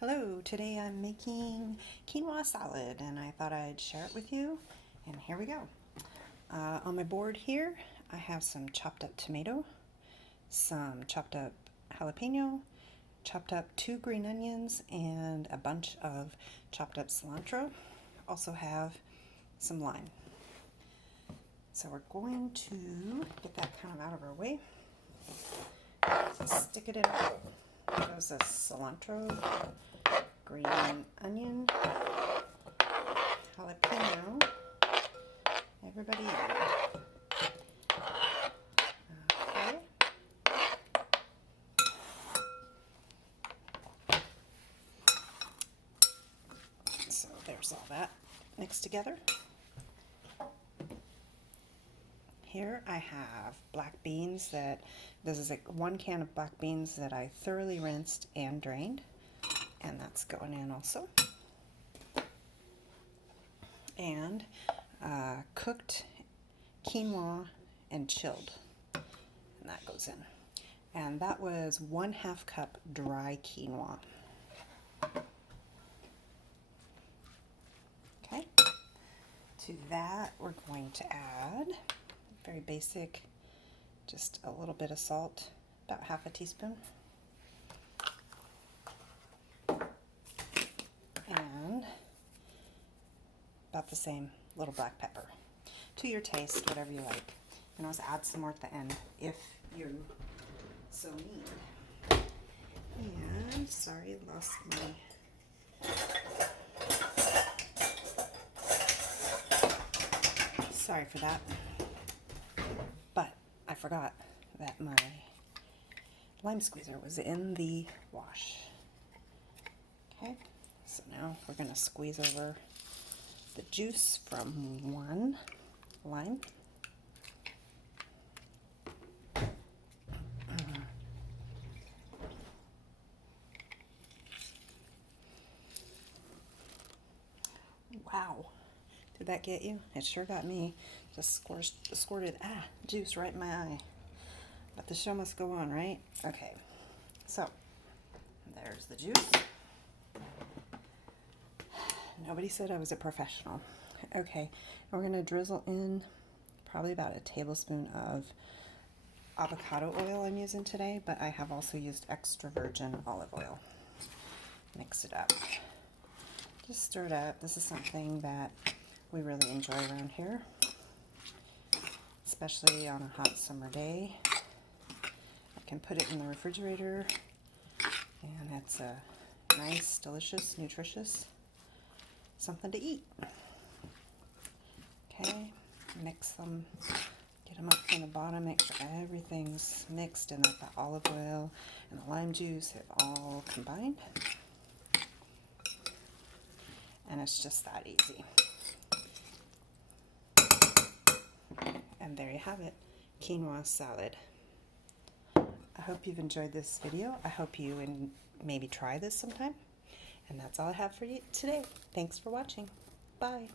Hello, today I'm making quinoa salad and I thought I'd share it with you, and here we go. On my board here I have some chopped up tomato, some chopped up jalapeno, chopped up 2 green onions, and a bunch of chopped up cilantro. Also have some lime. So we're going to get that kind of out of our way. So stick it in a bowl. There goes the cilantro, green onion, jalapeno, everybody in. Okay. So there's all that mixed together. Here I have black beans this is like 1 can of black beans that I thoroughly rinsed and drained, and that's going in also. And cooked quinoa and chilled, and that goes in. And that was 1/2 cup dry quinoa. Okay, to that we're going to add very basic, just a little bit of salt, about 1/2 teaspoon. And about the same, little black pepper. To your taste, whatever you like. You can also add some more at the end if you so need. And, sorry, lost my... Sorry for that. But I forgot that my lime squeezer was in the wash. Okay, so now we're going to squeeze over the juice from 1 lime. Wow, did that get you? It sure got me. Just squirted juice right in my eye. But the show must go on, right? Okay, so there's the juice. Nobody said I was a professional. Okay, we're going to drizzle in probably about a tablespoon of avocado oil I'm using today, but I have also used extra virgin olive oil. Mix it up. Just stir it up. This is something that we really enjoy around here, especially on a hot summer day. I can put it in the refrigerator, and it's a nice, delicious, nutritious something to eat. Okay, mix them, get them up from the bottom, make sure everything's mixed and that the olive oil and the lime juice have all combined. And it's just that easy. And there you have it, quinoa salad. I hope you've enjoyed this video. I hope you maybe try this sometime. And that's all I have for you today. Thanks for watching. Bye.